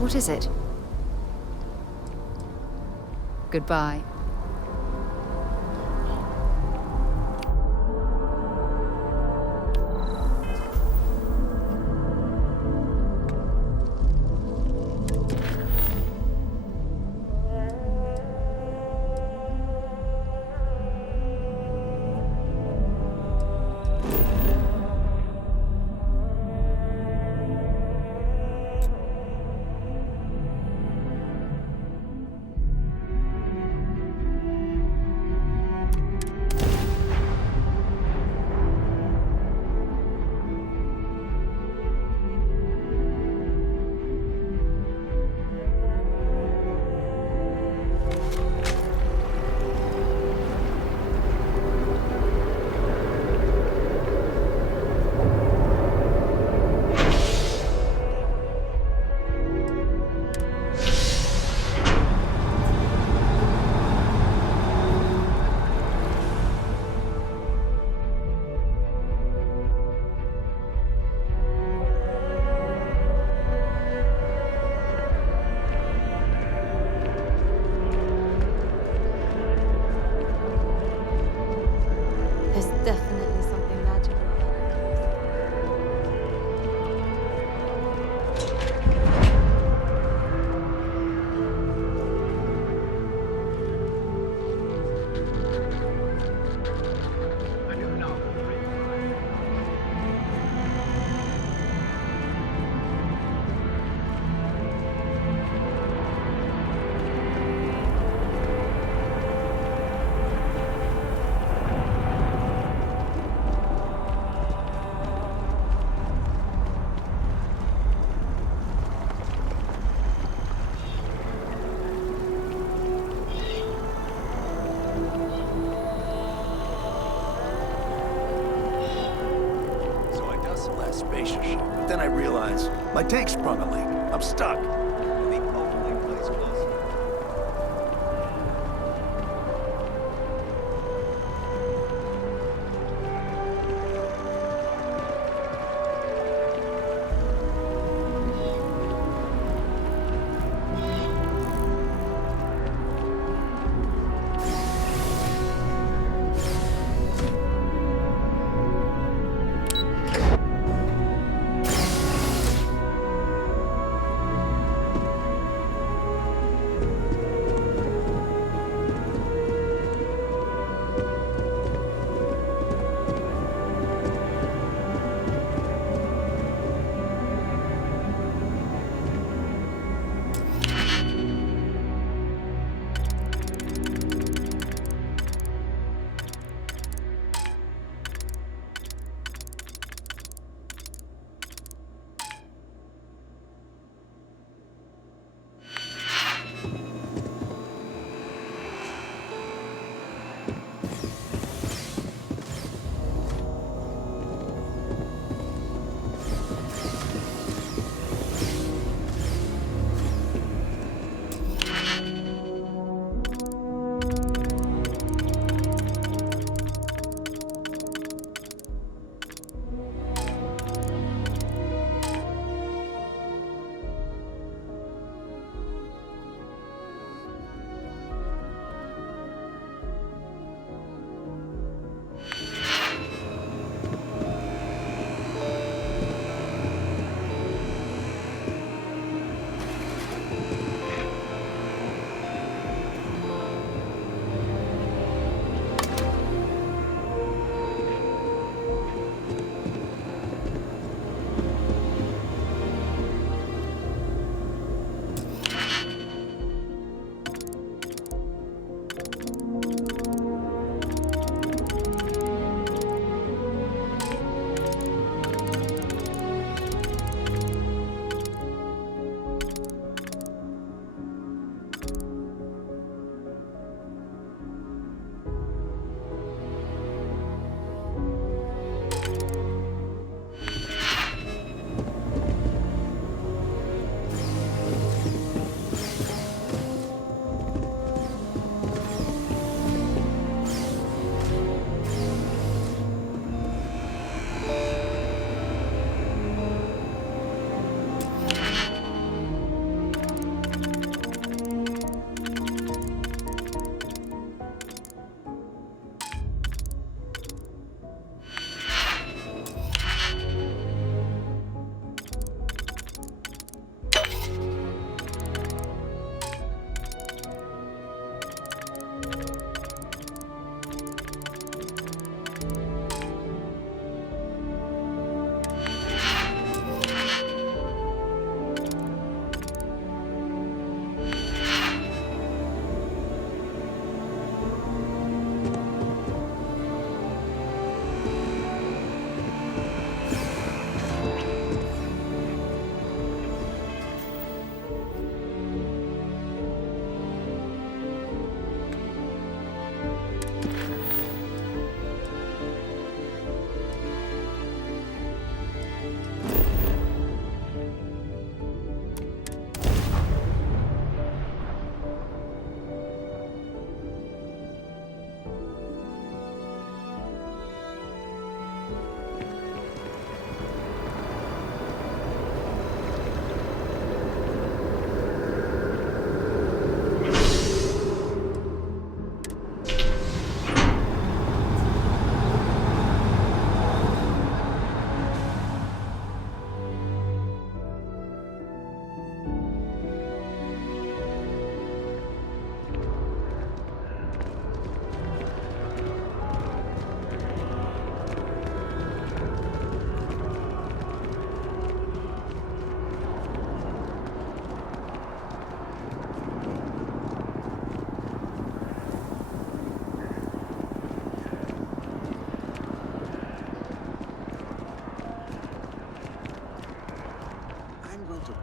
What is it? Goodbye. There's definitely something magical about it. So I dust the last spacious ship, but then I realized my tank sprung a leak. I'm stuck. The only place close.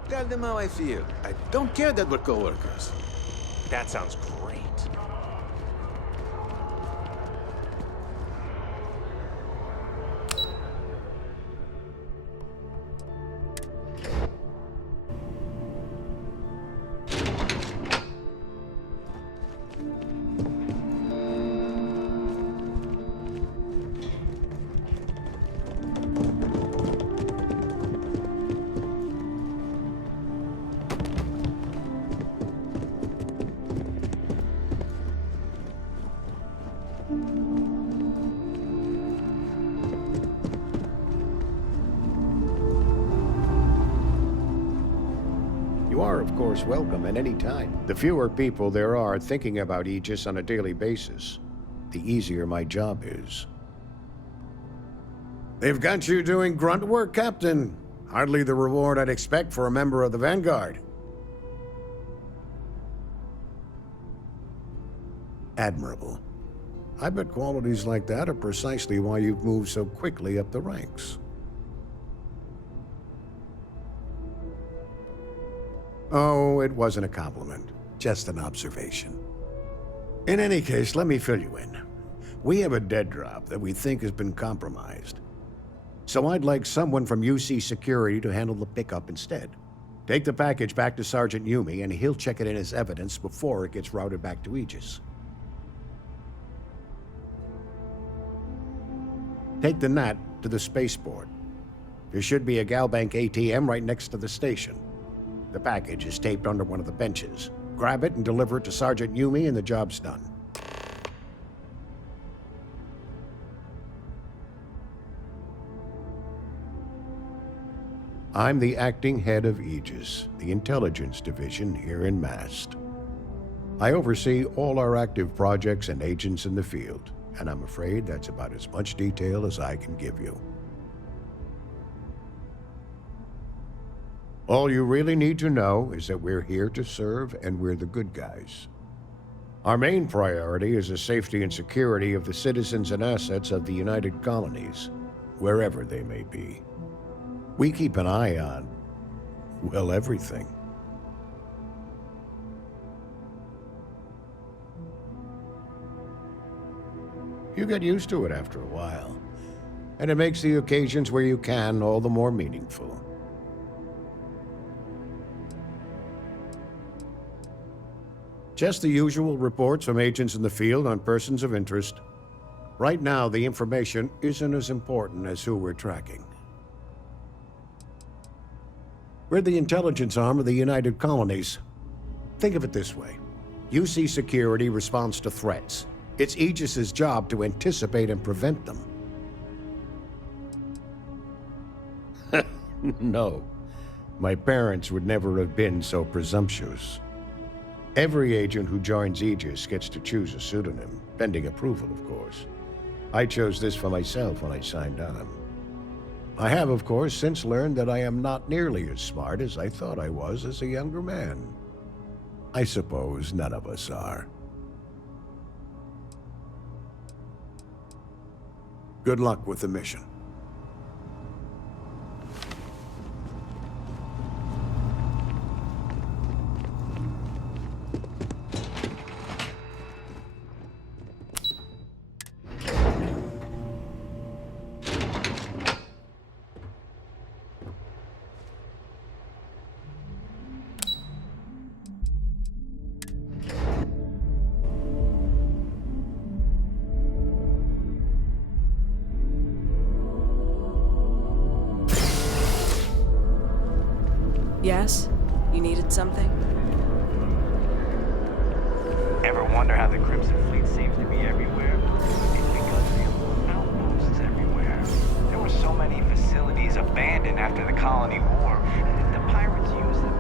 Tell them how I feel. I don't care that we're co-workers. That sounds great. You are, of course, welcome at any time. The fewer people there are thinking about Aegis on a daily basis, the easier my job is. They've got you doing grunt work, Captain. Hardly the reward I'd expect for a member of the Vanguard. Admirable. I bet qualities like that are precisely why you've moved so quickly up the ranks. Oh, it wasn't a compliment. Just an observation. In any case, let me fill you in. We have a dead drop that we think has been compromised. So I'd like someone from UC Security to handle the pickup instead. Take the package back to Sergeant Yumi, and he'll check it in as evidence before it gets routed back to Aegis. Take the Nat to the spaceport. There should be a Galbank ATM right next to the station. The package is taped under one of the benches. Grab it and deliver it to Sergeant Yumi, and the job's done. I'm the acting head of Aegis, the intelligence division here in Mast. I oversee all our active projects and agents in the field, and I'm afraid that's about as much detail as I can give you. All you really need to know is that we're here to serve, and we're the good guys. Our main priority is the safety and security of the citizens and assets of the United Colonies, wherever they may be. We keep an eye on, well, everything. You get used to it after a while, and it makes the occasions where you can all the more meaningful. Just the usual reports from agents in the field on persons of interest. Right now, the information isn't as important as who we're tracking. We're the intelligence arm of the United Colonies. Think of it this way. UC Security responds to threats. It's Aegis's job to anticipate and prevent them. No. My parents would never have been so presumptuous. Every agent who joins Aegis gets to choose a pseudonym, pending approval, of course. I chose this for myself when I signed on. I have, of course, since learned that I am not nearly as smart as I thought I was as a younger man. I suppose none of us are. Good luck with the mission. Yes? You needed something? Ever wonder how the Crimson Fleet seems to be everywhere? It's because there were outposts everywhere. There were so many facilities abandoned after the Colony War. The pirates used them.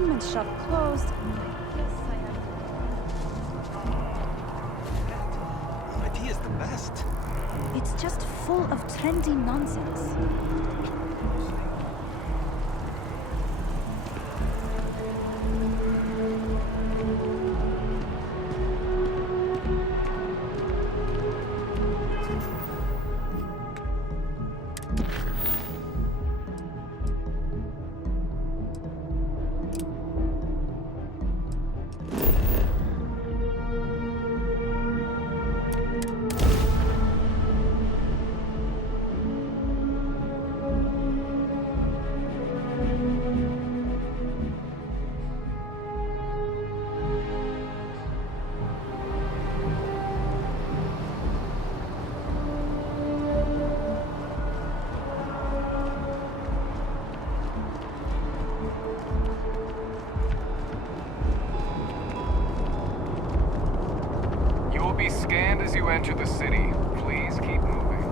consignment shop closed. I guess I have Your idea is the best. to... It's just full of trendy nonsense. You will be scanned as you enter the city. Please keep moving.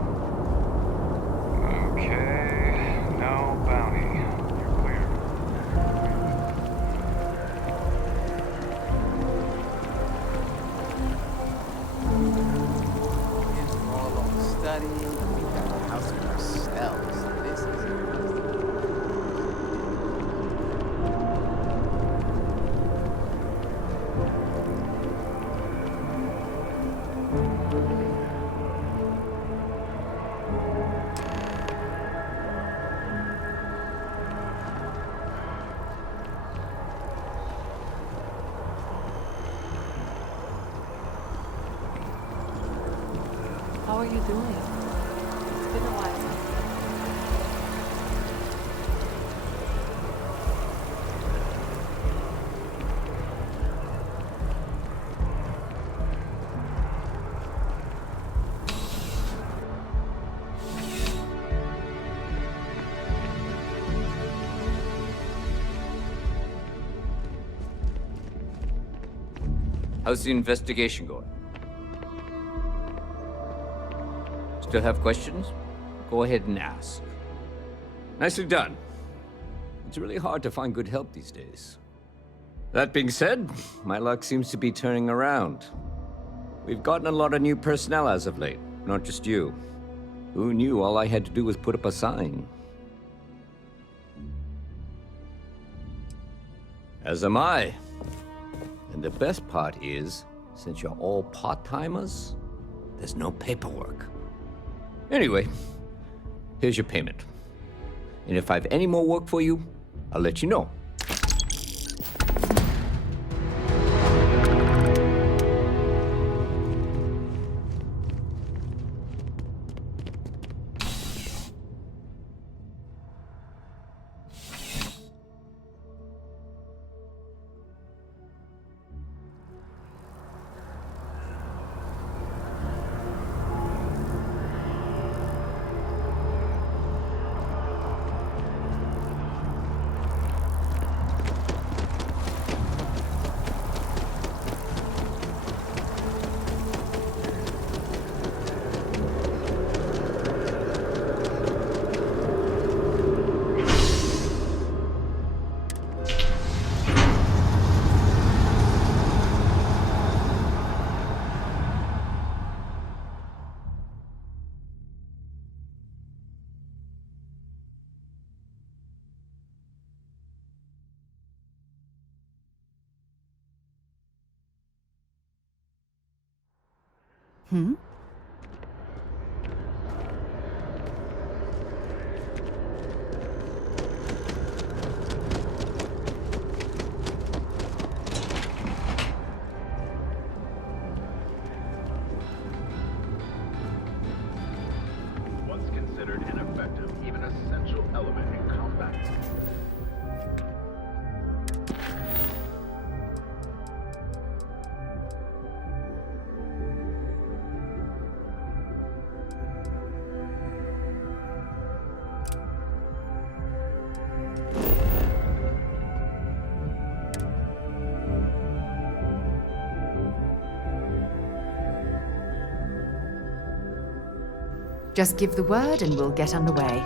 Okay, no bounty. You're clear. Here's the all alone study. We've got the house to ourselves. This is How are you doing? It's been a while. How's the investigation going? Still have questions? Go ahead and ask. Nicely done. It's really hard to find good help these days. That being said, my luck seems to be turning around. We've gotten a lot of new personnel as of late, not just you. Who knew all I had to do was put up a sign? As am I. And the best part is, since you're all part-timers, there's no paperwork. Anyway, here's your payment. And if I have any more work for you, I'll let you know. Hmm? Once considered ineffective, even essential element in combat. Just give the word and we'll get underway.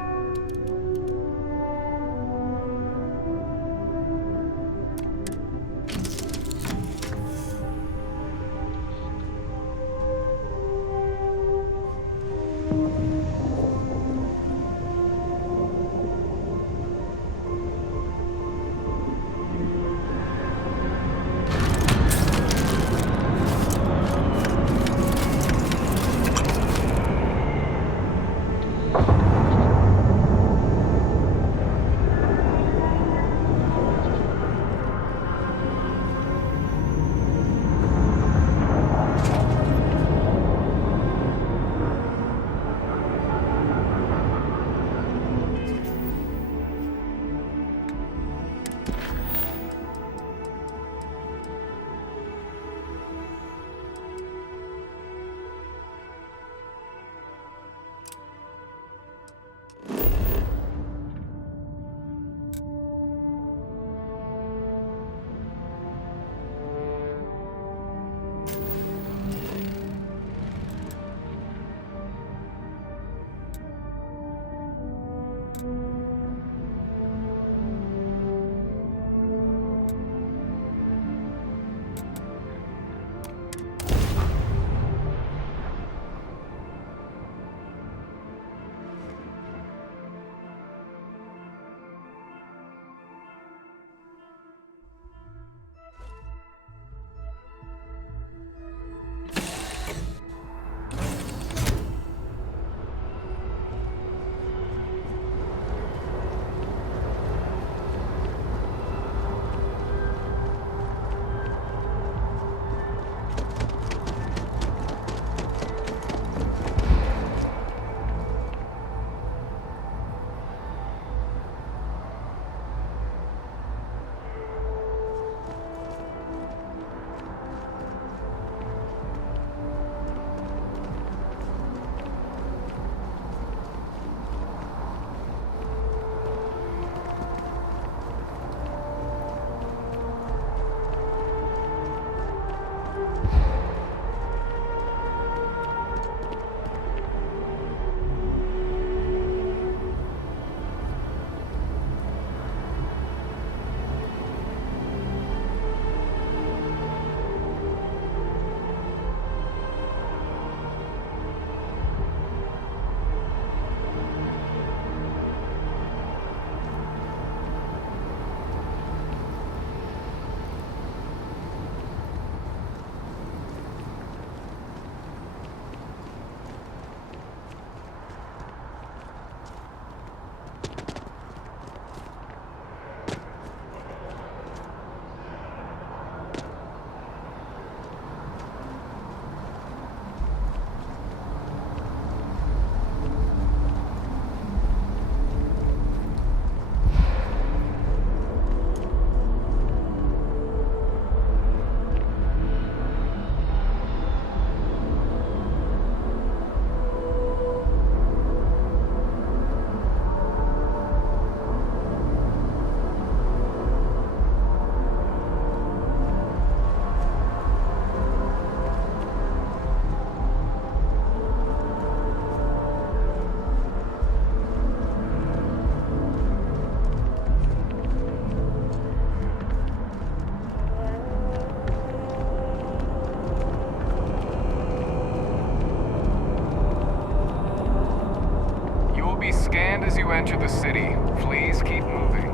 enter the city. Please keep moving.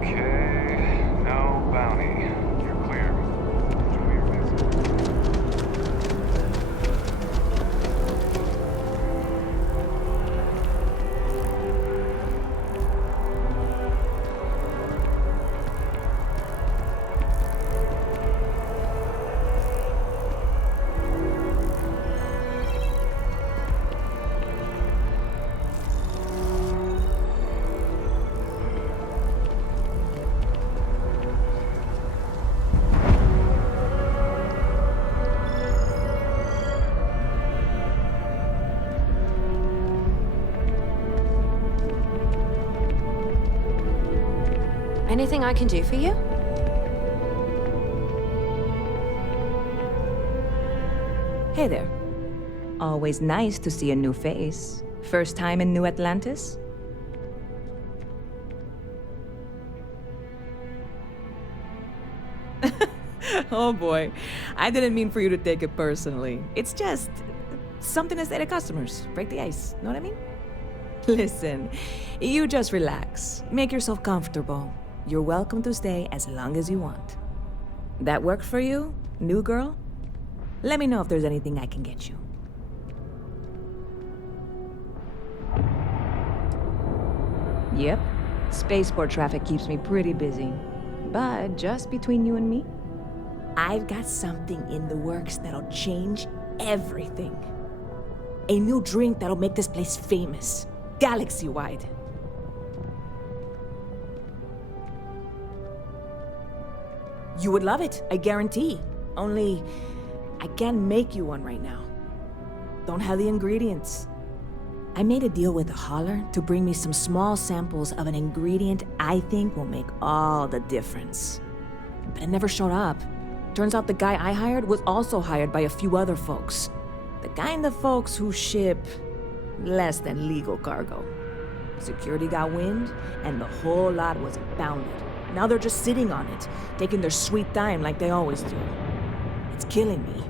Okay, no bounty. You're clear. Enjoy your visit. Anything I can do for you? Hey there. Always nice to see a new face. First time in New Atlantis? Oh boy. I didn't mean for you to take it personally. It's just something to say to customers. Break the ice. Know what I mean? Listen, you just relax. Make yourself comfortable. You're welcome to stay as long as you want. That work for you, new girl? Let me know if there's anything I can get you. Yep, spaceport traffic keeps me pretty busy. But just between you and me, I've got something in the works that'll change everything. A new drink that'll make this place famous, galaxy-wide. You would love it, I guarantee. Only, I can't make you one right now. Don't have the ingredients. I made a deal with a hauler to bring me some small samples of an ingredient I think will make all the difference. But it never showed up. Turns out the guy I hired was also hired by a few other folks. The kind of folks who ship less than legal cargo. Security got wind, and the whole lot was impounded. Now they're just sitting on it, taking their sweet time like they always do. It's killing me.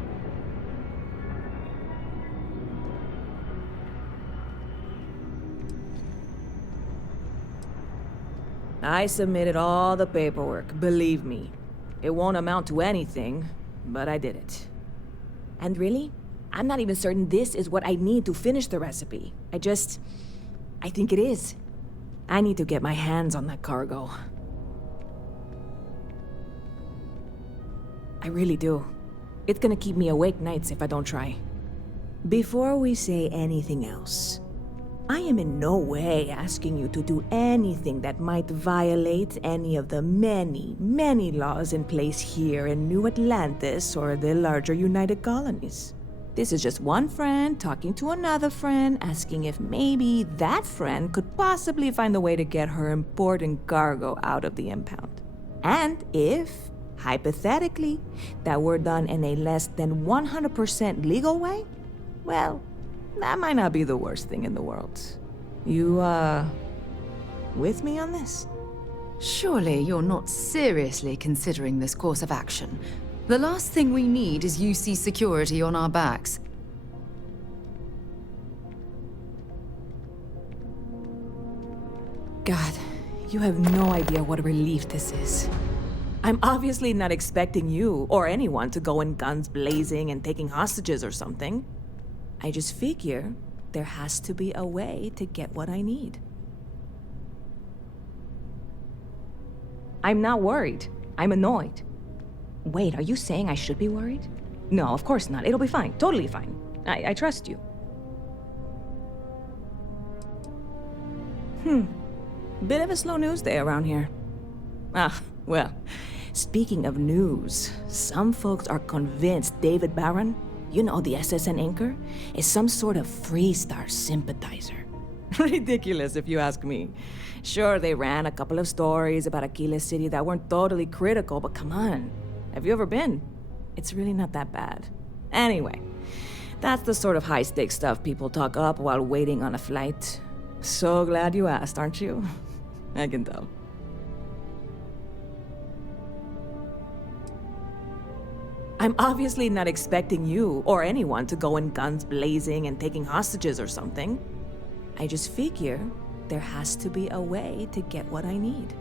I submitted all the paperwork, believe me. It won't amount to anything, but I did it. And really, I'm not even certain this is what I need to finish the recipe. I think it is. I need to get my hands on that cargo. I really do. It's gonna keep me awake nights if I don't try. Before we say anything else, I am in no way asking you to do anything that might violate any of the many, many laws in place here in New Atlantis or the larger United Colonies. This is just one friend talking to another friend, asking if maybe that friend could possibly find a way to get her important cargo out of the impound. And if, hypothetically, that were done in a less than 100% legal way, well, that might not be the worst thing in the world. You, with me on this? Surely you're not seriously considering this course of action. The last thing we need is UC security on our backs. God, you have no idea what a relief this is. I'm obviously not expecting you or anyone to go in guns blazing and taking hostages or something. I just figure there has to be a way to get what I need. I'm not worried. I'm annoyed. Wait, are you saying I should be worried? No, of course not. It'll be fine. Totally fine. I trust you. Bit of a slow news day around here. Well, speaking of news, some folks are convinced David Barron, you know, the SSN anchor, is some sort of Freestar sympathizer. Ridiculous, if you ask me. Sure, they ran a couple of stories about Aquila City that weren't totally critical, but come on. Have you ever been? It's really not that bad. Anyway, that's the sort of high-stakes stuff people talk up while waiting on a flight. So glad you asked, aren't you? I can tell. I'm obviously not expecting you or anyone to go in guns blazing and taking hostages or something. I just figure there has to be a way to get what I need.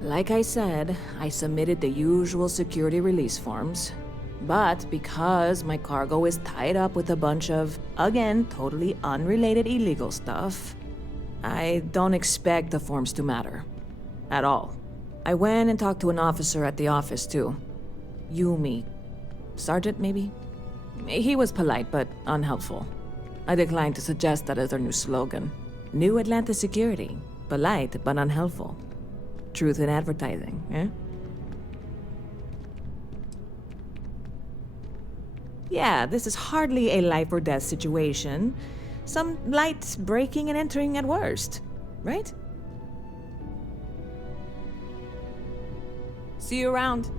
Like I said, I submitted the usual security release forms. But because my cargo is tied up with a bunch of, again, totally unrelated illegal stuff, I don't expect the forms to matter. At all. I went and talked to an officer at the office, too. Yumi. Sergeant, maybe? He was polite, but unhelpful. I declined to suggest that as their new slogan. New Atlanta Security. Polite, but unhelpful. Truth in advertising, eh? Yeah, this is hardly a life or death situation. Some light breaking and entering at worst, right? See you around.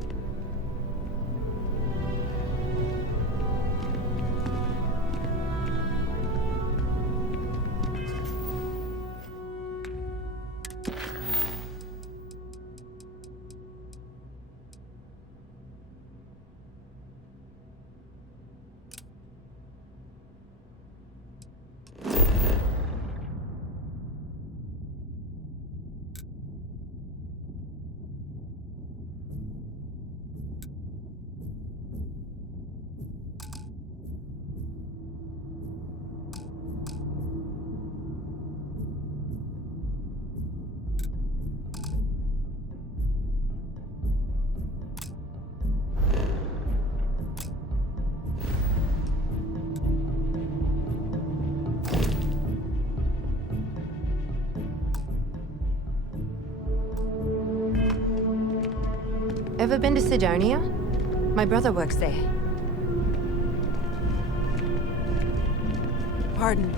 Ever been to Sidonia? My brother works there. Pardon.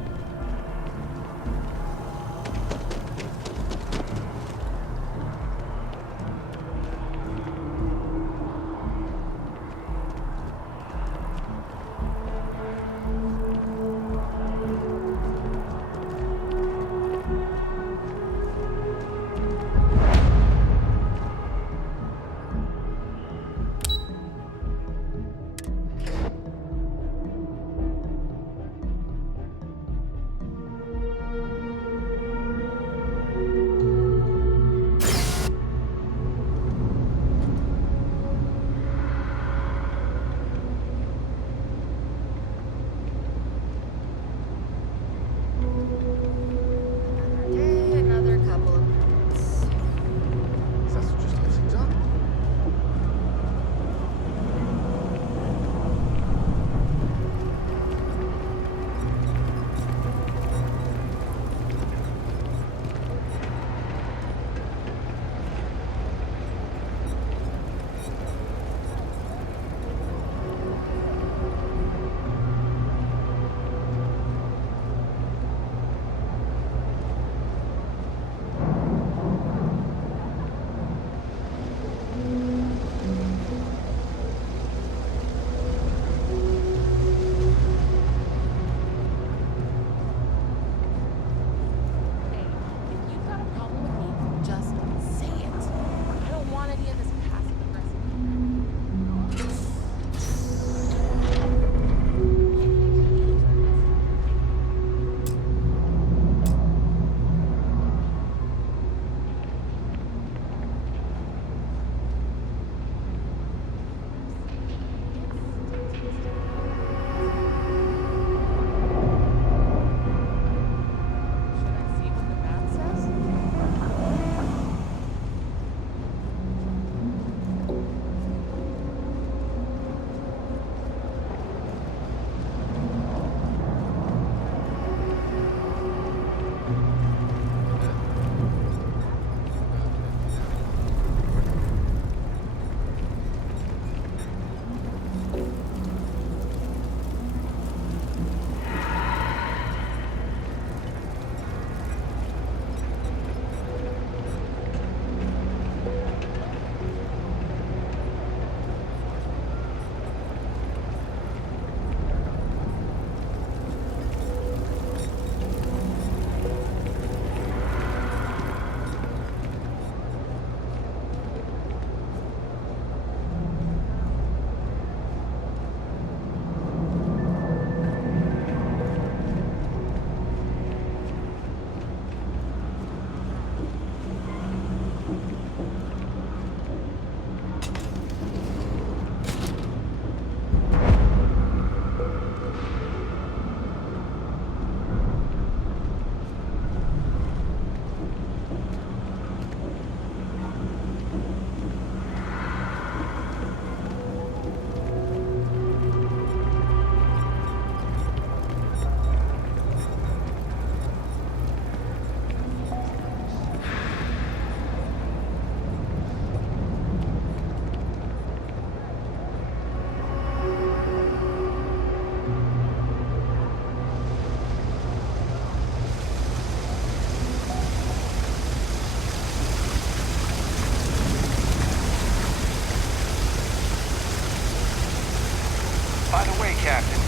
By the way, Captain,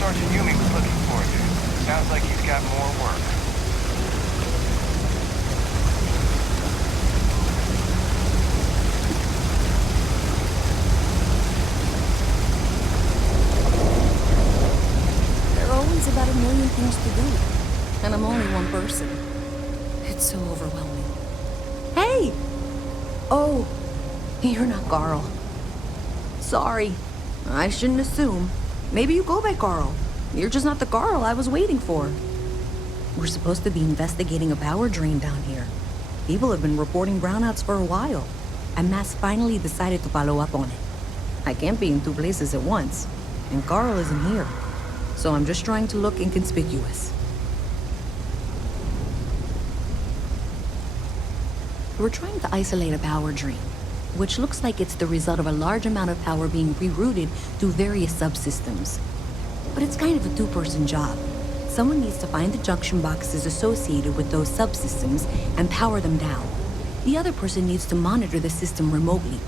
Sergeant Yumi was looking for you. Sounds like he's got more work. There are always about a million things to do, and I'm only one person. It's so overwhelming. Hey! Oh, you're not Carl. Sorry. I shouldn't assume. Maybe you go by Carl. You're just not the Carl I was waiting for. We're supposed to be investigating a power drain down here. People have been reporting brownouts for a while, and Mass finally decided to follow up on it. I can't be in two places at once, and Carl isn't here. So I'm just trying to look inconspicuous. We're trying to isolate a power drain, which looks like it's the result of a large amount of power being rerouted through various subsystems. But it's kind of a two-person job. Someone needs to find the junction boxes associated with those subsystems and power them down. The other person needs to monitor the system remotely.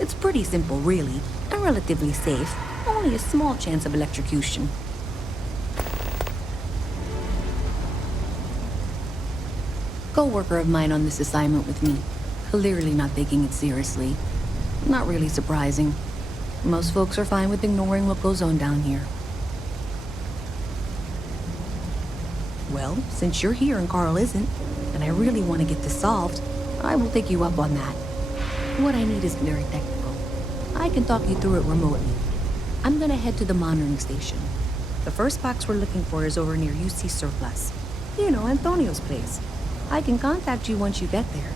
It's pretty simple, really, and relatively safe. Only a small chance of electrocution. Co-worker of mine on this assignment with me. Clearly not taking it seriously. Not really surprising. Most folks are fine with ignoring what goes on down here. Well, since you're here and Carl isn't, and I really want to get this solved, I will take you up on that. What I need is very technical. I can talk you through it remotely. I'm gonna head to the monitoring station. The first box we're looking for is over near UC Surplus. You know, Antonio's place. I can contact you once you get there.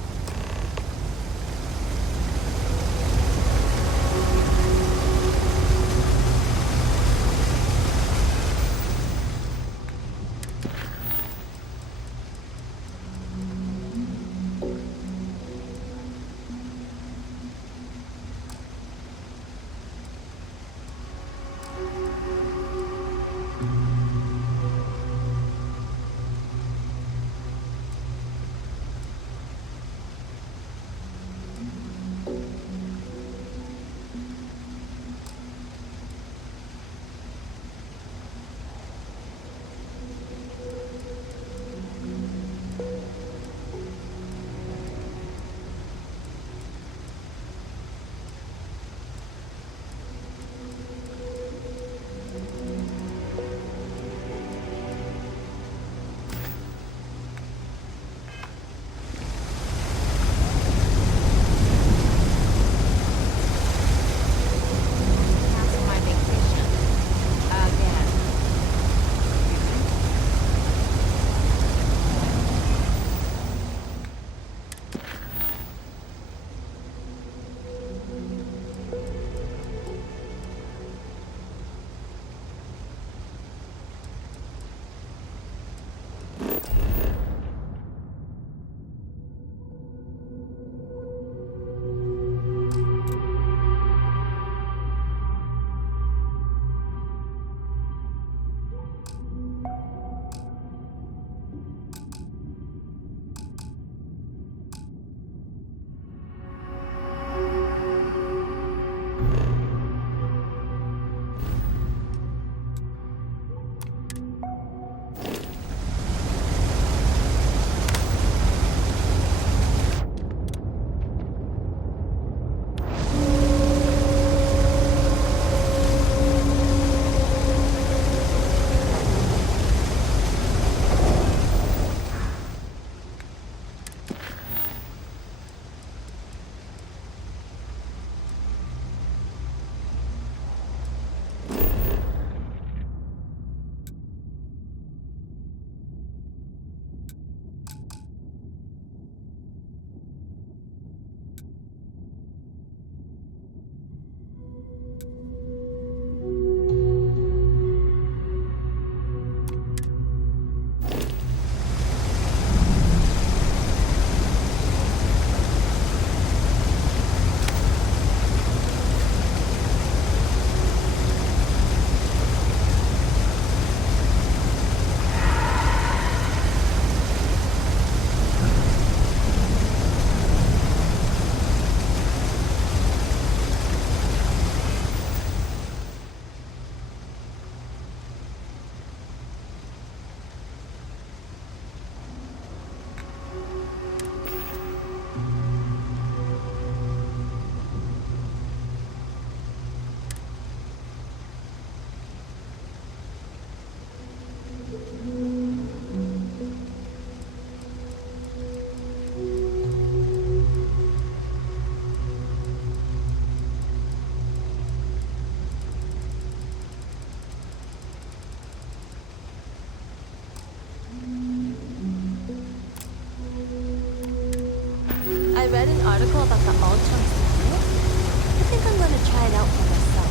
an article about the Ultron studio? I think I'm gonna try it out for myself.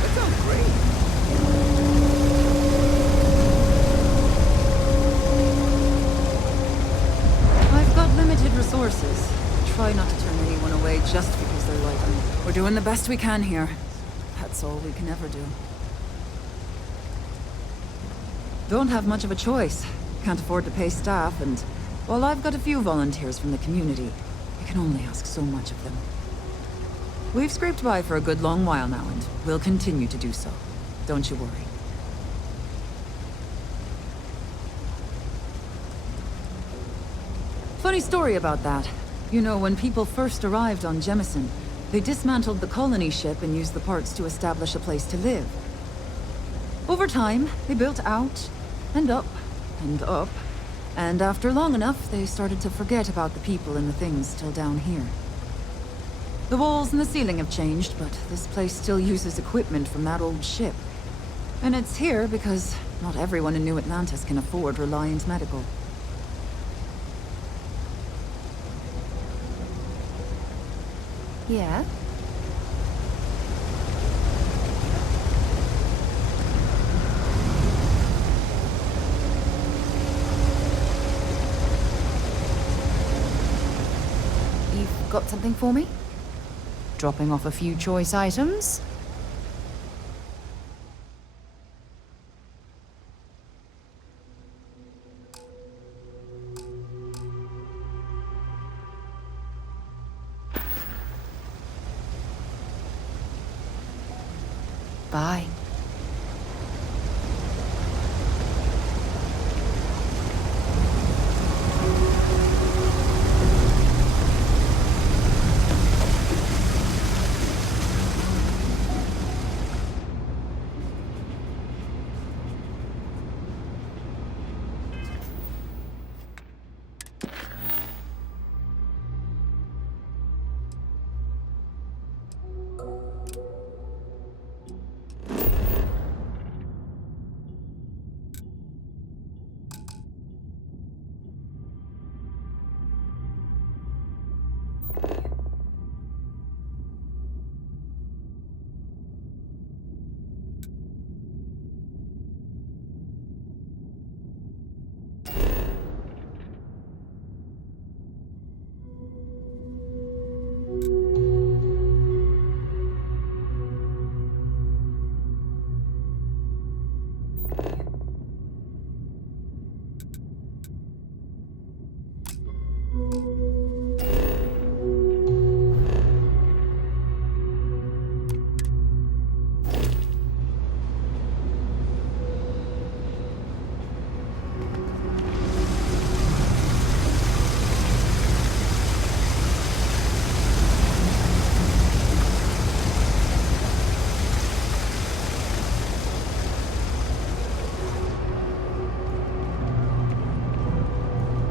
That sounds great. I've got limited resources. Try not to turn anyone away just because they're like me. We're doing the best we can here. That's all we can ever do. Don't have much of a choice. Can't afford to pay staff, and while I've got a few volunteers from the community, I can only ask so much of them. We've scraped by for a good long while now, and we'll continue to do so. Don't you worry. Funny story about that. You know, when people first arrived on Jemison, they dismantled the colony ship and used the parts to establish a place to live. Over time, they built out, and up, and up, and after long enough, they started to forget about the people and the things still down here. The walls and the ceiling have changed, but this place still uses equipment from that old ship. And it's here because not everyone in New Atlantis can afford Reliant Medical. Yeah? You've got something for me? Dropping off a few choice items? Bye.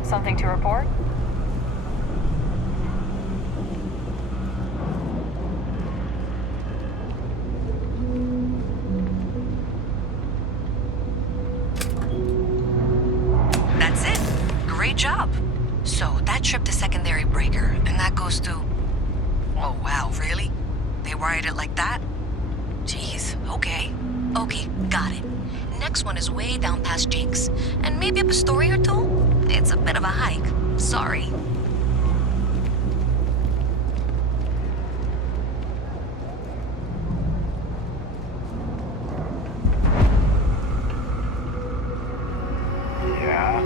Something to report? That's it. Great job. So, that trip to Secondary Breaker, and that goes to... Oh, wow, really? They wired it like that? Jeez, okay. Okay, got it. Next one is way down past Jake's, and maybe up a story or two? It's a bit of a hike. Sorry. Yeah?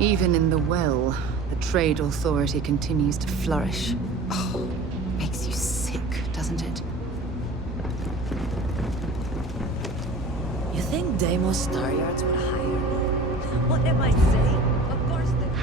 Even in the well, the Trade Authority continues to flourish. Oh, makes you sick, doesn't it? You think Deimos Star Yards would hire me? What am I saying? Of course they would.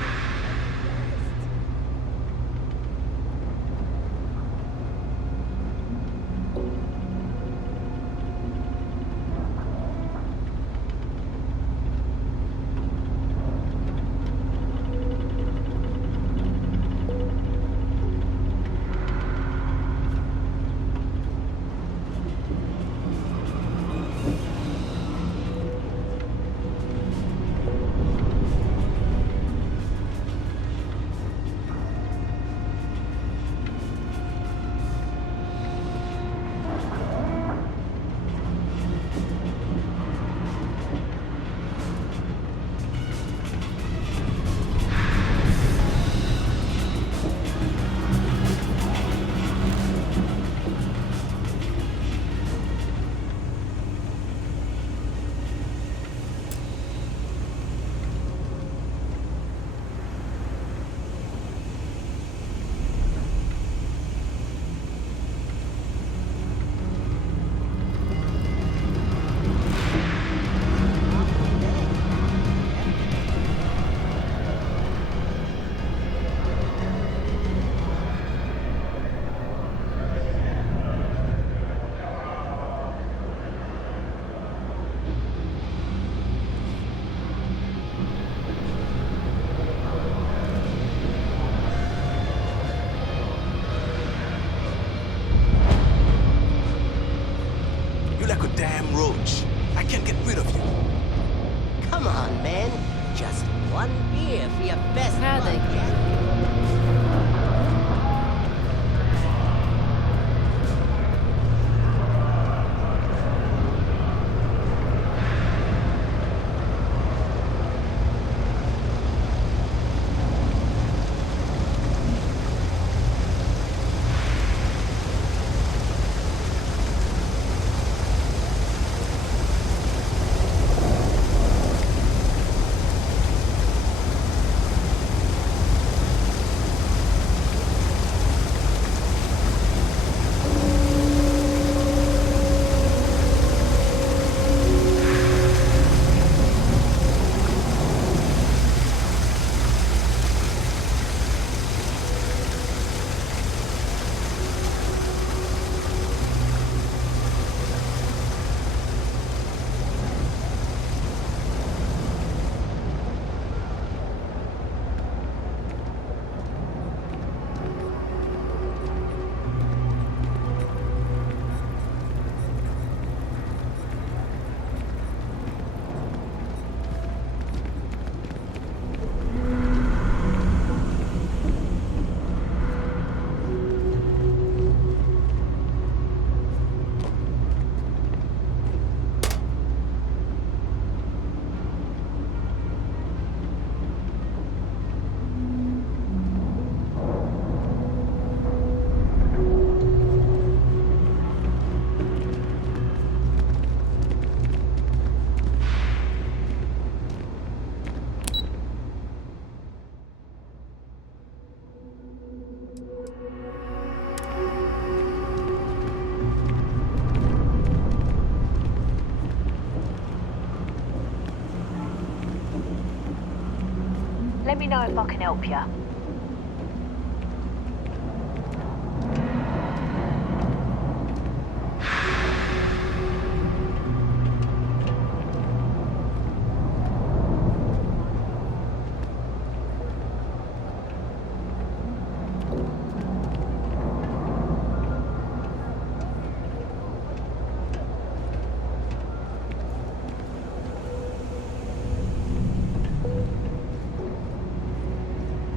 Let me know if I can help you.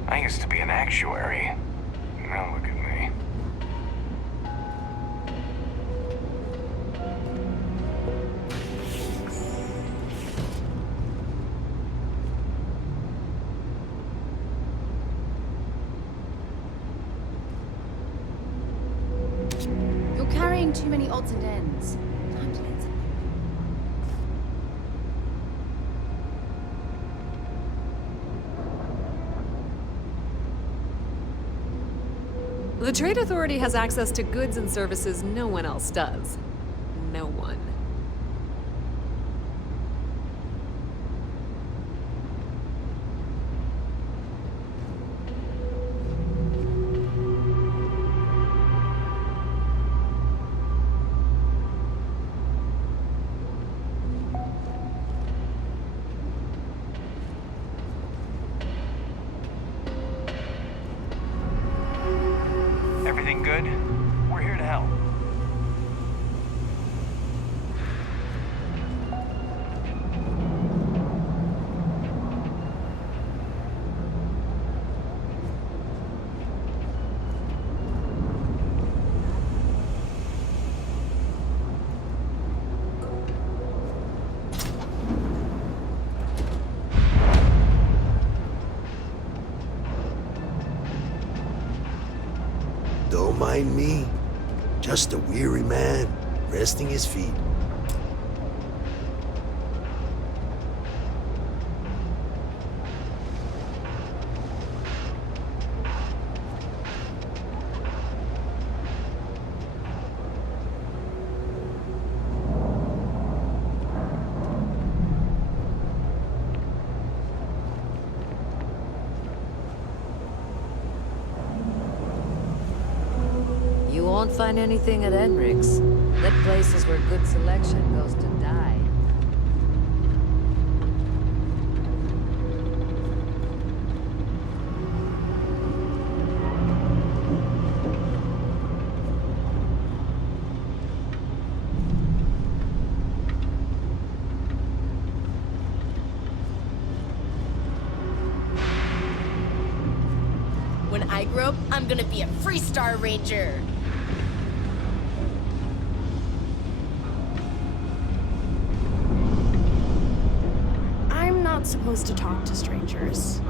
I used to be an actuary. Now look at me. You're carrying too many odds and ends. Time to get something. The Trade Authority has access to goods and services no one else does. No one. Everything good? We're here to help. Don't mind me. Just a weary man, resting his feet. You won't find anything at Enric's. That place is where good selection goes to die. When I grow up, I'm gonna be a Freestar Ranger. I'm not supposed to talk to strangers.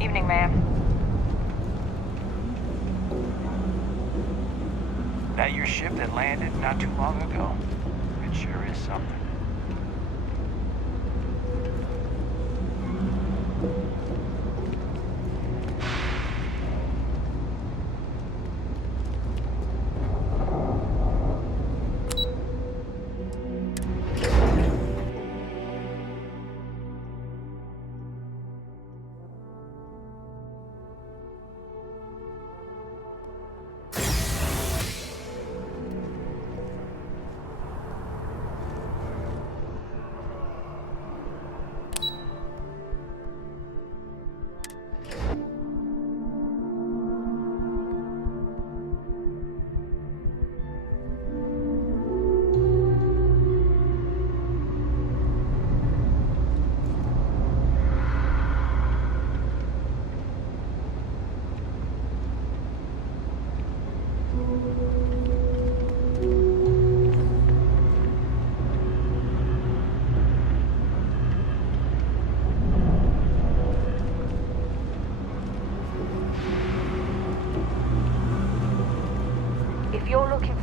Evening, ma'am. That your ship that landed not too long ago? It sure is something.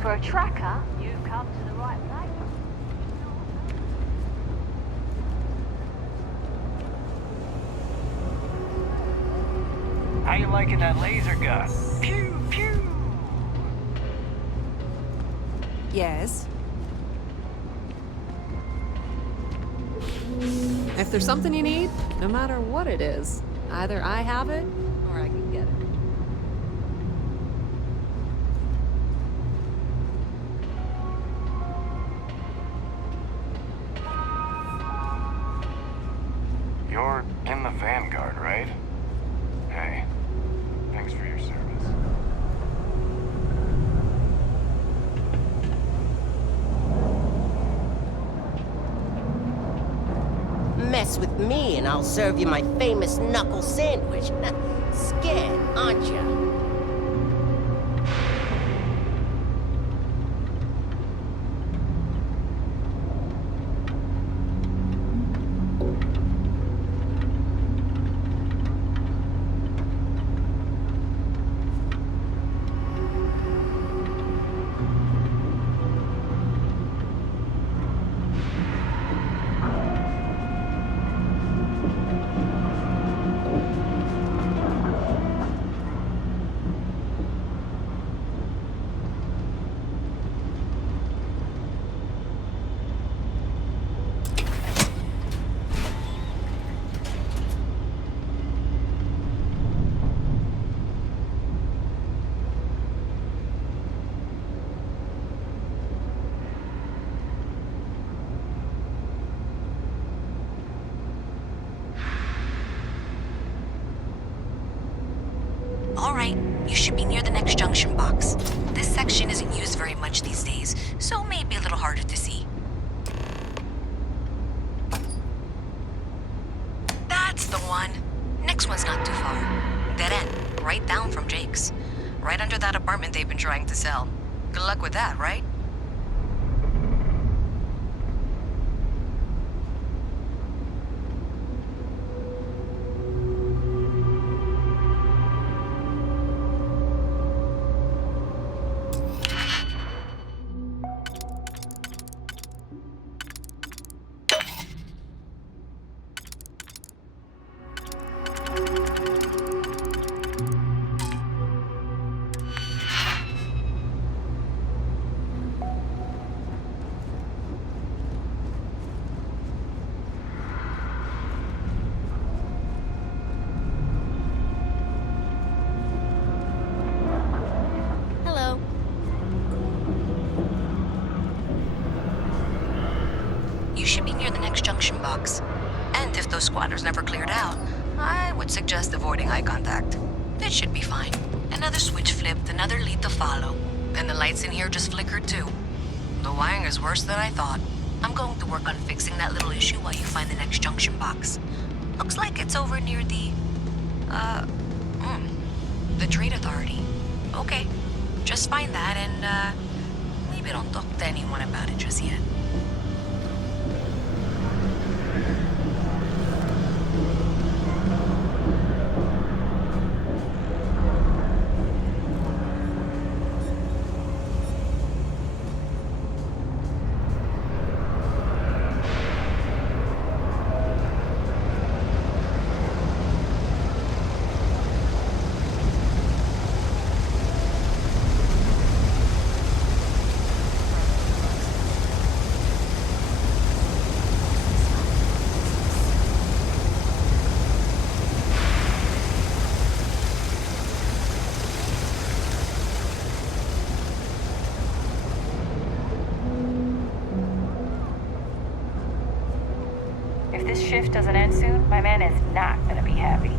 For a tracker, you've come to the right place. How you liking that laser gun? Pew, pew! Yes? If there's something you need, no matter what it is, either I have it or I can get it. You're in the Vanguard, right? Hey, thanks for your service. Mess with me and I'll serve you my famous knuckle sandwich. Scared, aren't ya? All right, you should be near the next junction box. This section isn't used very much these days, so may be a little harder to see. That's the one. Next one's not too far. Dead end, right down from Jake's. Right under that apartment they've been trying to sell. Good luck with that, right? Hello. You should be near the next junction box. And if those squatters never cleared out, I would suggest avoiding eye contact. It should be fine. Another switch flipped, another lead to follow. And the lights in here just flickered too. The wiring is worse than I thought. I'm going to work on fixing that little issue while you find the next junction box. Looks like it's over near the Trade Authority. Okay, just find that and, maybe don't talk to anyone about it just yet. If this shift doesn't end soon, my man is not gonna be happy.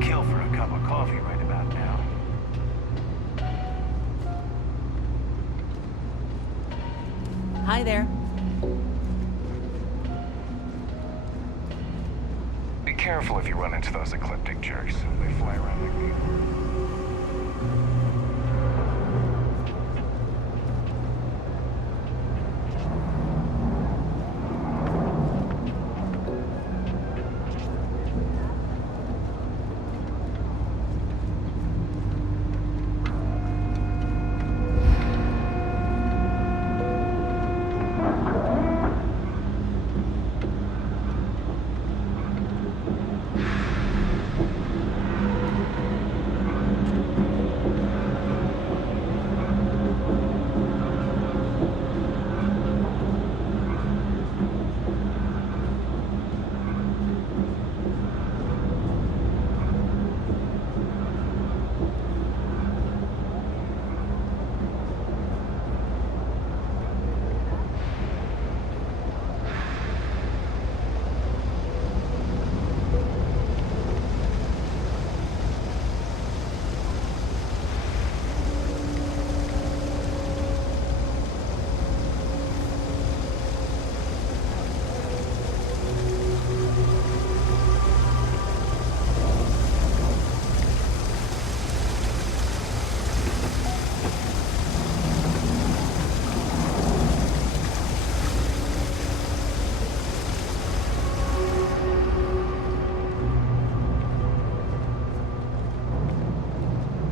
Kill Hi there. Be careful if you run into those ecliptic jerks. They fly around like people.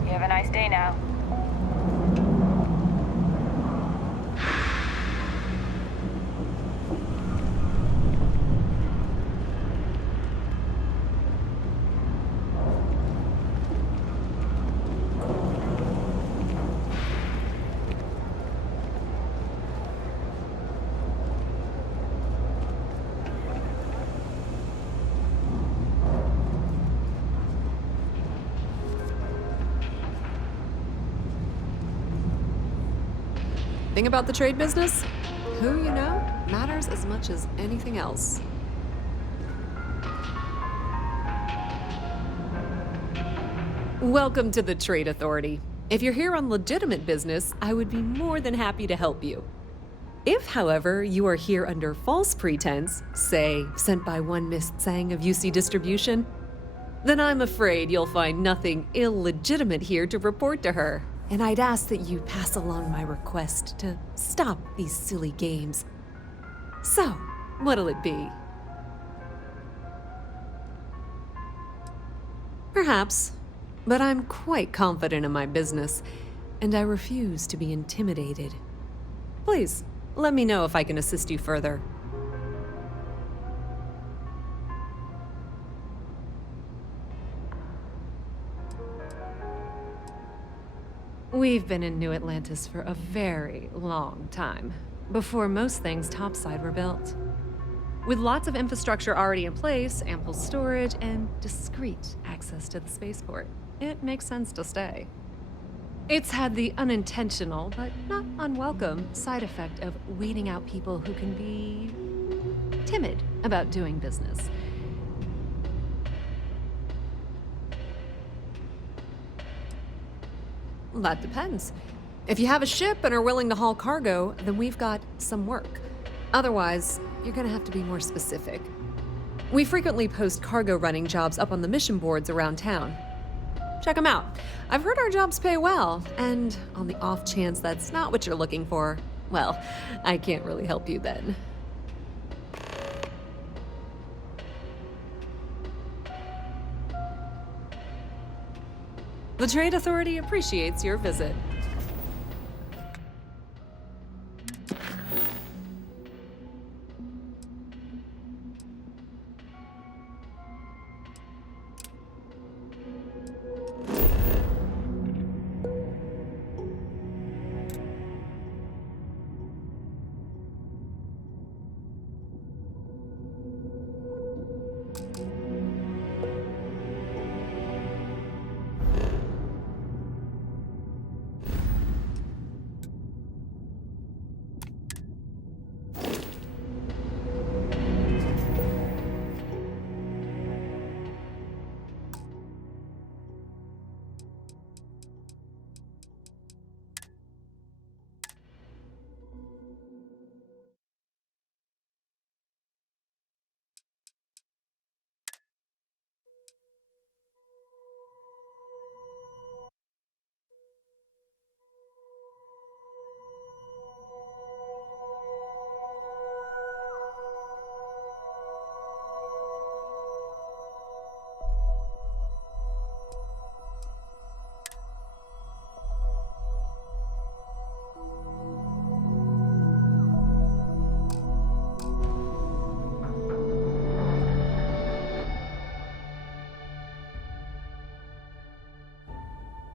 You have a nice day now. Thing about the trade business? Who you know matters as much as anything else. Welcome to the Trade Authority. If you're here on legitimate business, I would be more than happy to help you. If, however, you are here under false pretense, say, sent by one Miss Tsang of UC Distribution, then I'm afraid you'll find nothing illegitimate here to report to her. And I'd ask that you pass along my request to stop these silly games. So, what'll it be? Perhaps, but I'm quite confident in my business, and I refuse to be intimidated. Please, let me know if I can assist you further. We've been in New Atlantis for a very long time, before most things topside were built. With lots of infrastructure already in place, ample storage, and discreet access to the spaceport, it makes sense to stay. It's had the unintentional, but not unwelcome, side effect of weeding out people who can be timid about doing business. That depends. If you have a ship and are willing to haul cargo, then we've got some work. Otherwise, you're gonna have to be more specific. We frequently post cargo running jobs up on the mission boards around town. Check them out. I've heard our jobs pay well, and on the off chance that's not what you're looking for, well, I can't really help you then. The Trade Authority appreciates your visit.